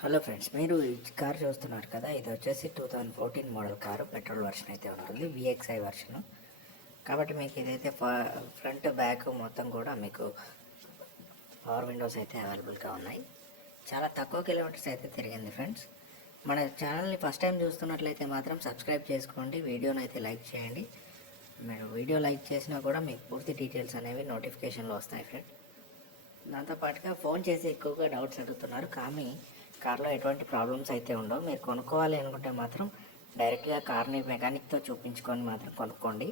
Hello friends మీరు ఈ car చూస్తున్నారు కదా ఇది వచ్చేసి two thousand fourteen model car petrol version అయితే ఉంటుంది విఎక్స్ఐ వర్షన్ కాబట్టి మీకు ఇదైతే ఫ్రంట్ బ్యాక్ మొత్తం కూడా మీకు పవర్ విండోస్ అయితే అవైలబుల్గా ఉన్నాయి. చాలా తక్కువ కిలోమీటర్స్ అయితే తిరిగింది ఫ్రెండ్స్. మన ఛానల్ని ఫస్ట్ టైం చూస్తున్నట్లయితే మాత్రం సబ్స్క్రైబ్ చేసుకోండి వీడియోని అయితే లైక్ చేయండి. మీరు వీడియో లైక్ చేసినా కూడా మీకు పూర్తి డీటెయిల్స్ అనేవి నోటిఫికేషన్లో వస్తాయి ఫ్రెండ్. దాంతోపాటుగా ఫోన్ చేసి ఎక్కువగా డౌట్స్ అడుగుతున్నారు కానీ కార్లో ఎటువంటి ప్రాబ్లమ్స్ అయితే ఉండవు. మీరు కొనుక్కోవాలి అనుకుంటే మాత్రం డైరెక్ట్గా కార్ని మెకానిక్తో చూపించుకొని మాత్రం కొనుక్కోండి.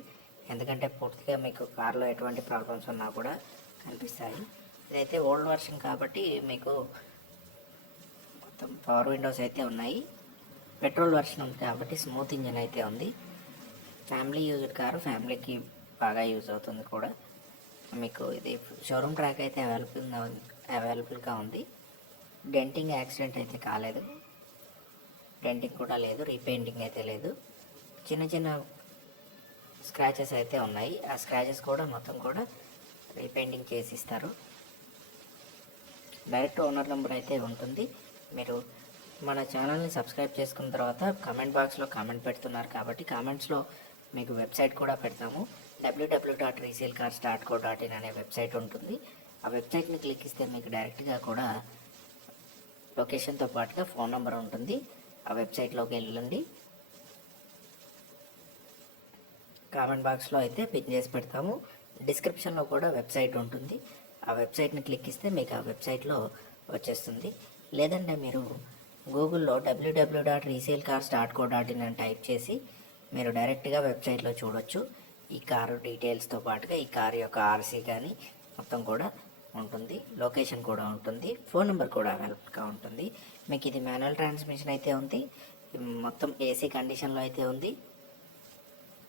ఎందుకంటే పూర్తిగా మీకు కార్లో ఎటువంటి ప్రాబ్లమ్స్ ఉన్నా కూడా కనిపిస్తాయి. ఇదైతే ఓల్డ్ వర్షన్ కాబట్టి మీకు మొత్తం పవర్ విండోస్ అయితే ఉన్నాయి. పెట్రోల్ వర్షన్ ఉంది కాబట్టి స్మూత్ ఇంజన్ అయితే ఉంది. ఫ్యామిలీ యూజ్డ్ కారు ఫ్యామిలీకి బాగా యూజ్ అవుతుంది కూడా. మీకు ఇది షోరూమ్ ట్రాక్ అయితే అవైలబుల్గా అవైలబుల్గా ఉంది. డెంటింగ్ యాక్సిడెంట్ అయితే కాలేదు. డెంటింగ్ కూడా లేదు రీపెయింటింగ్ అయితే లేదు. చిన్న చిన్న స్క్రాచెస్ అయితే ఉన్నాయి. ఆ స్క్రాచెస్ కూడా మొత్తం కూడా రీపెయింటింగ్ చేసి ఇస్తారు డైరెక్ట్ ఓనర్ నెంబర్ అయితే ఉంటుంది. మీరు మన ఛానల్ని సబ్స్క్రైబ్ చేసుకున్న తర్వాత కామెంట్ బాక్స్లో కామెంట్ పెడుతున్నారు కాబట్టి కామెంట్స్లో మీకు వెబ్సైట్ కూడా పెడతాము. WWW dot resale cars dot co dot in అనే వెబ్సైట్ ఉంటుంది. ఆ వెబ్సైట్ని క్లిక్ ఇస్తే మీకు డైరెక్ట్గా కూడా లొకేషన్తో పాటుగా ఫోన్ నెంబర్ ఉంటుంది. ఆ వెబ్సైట్లోకి వెళ్ళండి. కామెంట్ బాక్స్లో అయితే పిన్ చేసి పెడతాము. డిస్క్రిప్షన్లో కూడా వెబ్సైట్ ఉంటుంది. ఆ వెబ్సైట్ని క్లిక్ ఇస్తే మీకు ఆ వెబ్సైట్లో వచ్చేస్తుంది. లేదంటే మీరు గూగుల్లో WWW dot resale cars dot co dot in అని టైప్ చేసి మీరు డైరెక్ట్గా వెబ్సైట్లో చూడొచ్చు. ఈ కారు డీటెయిల్స్తో పాటుగా ఈ కారు యొక్క ఆర్సీ కానీ మొత్తం కూడా ఉంటుంది లొకేషన్ కూడా ఉంటుంది ఫోన్ నెంబర్ కూడా అవైలబుల్గా ఉంటుంది. మీకు ఇది మాన్యువల్ ట్రాన్స్మిషన్ అయితే ఉంది మొత్తం ఏసీ కండిషన్లో అయితే ఉంది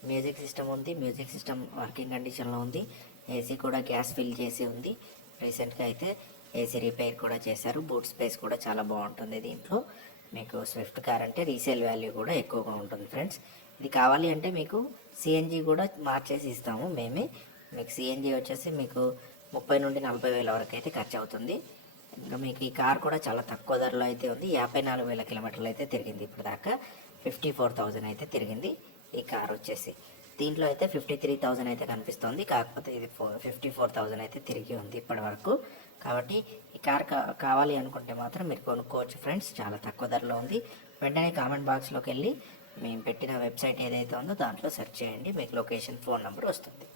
మ్యూజిక్ సిస్టమ్ ఉంది మ్యూజిక్ సిస్టమ్ వర్కింగ్ కండిషన్లో ఉంది ఏసీ కూడా గ్యాస్ ఫిల్ చేసి ఉంది. రీసెంట్గా అయితే ఏసీ రిపేర్ కూడా చేశారు బూట్ స్పేస్ కూడా చాలా బాగుంటుంది దీంట్లో. మీకు స్విఫ్ట్ కార్ అంటే రీసేల్ వాల్యూ కూడా ఎక్కువగా ఉంటుంది ఫ్రెండ్స్ ఇది కావాలి అంటే మీకు సిఎన్జి కూడా మార్చేసి ఇస్తాము మేమే. మీకు సిఎన్జి వచ్చేసి మీకు ముప్పై నుండి నలభై వేల వరకు అయితే ఖర్చు అవుతుంది ఇంకా మీకు ఈ కార్ కూడా చాలా తక్కువ ధరలో అయితే ఉంది. యాభై నాలుగు వేల కిలోమీటర్లు అయితే తిరిగింది ఇప్పుడు దాకా ఫిఫ్టీ ఫోర్ థౌజండ్ అయితే తిరిగింది ఈ కార్ వచ్చేసి. దీంట్లో అయితే ఫిఫ్టీ త్రీ థౌజండ్ అయితే కనిపిస్తుంది. కాకపోతే ఇది ఫోర్ ఫిఫ్టీ ఫోర్ థౌజండ్ అయితే తిరిగి ఉంది ఇప్పటి వరకు కాబట్టి ఈ కార్ కావాలి అనుకుంటే మాత్రం మీరు కొనుక్కోవచ్చు ఫ్రెండ్స్. చాలా తక్కువ ధరలో ఉంది. వెంటనే కామెంట్ బాక్స్లోకి వెళ్ళి మేము పెట్టిన వెబ్సైట్ ఏదైతే ఉందో దాంట్లో సెర్చ్ చేయండి. మీకు లొకేషన్ ఫోన్ నెంబర్ వస్తుంది.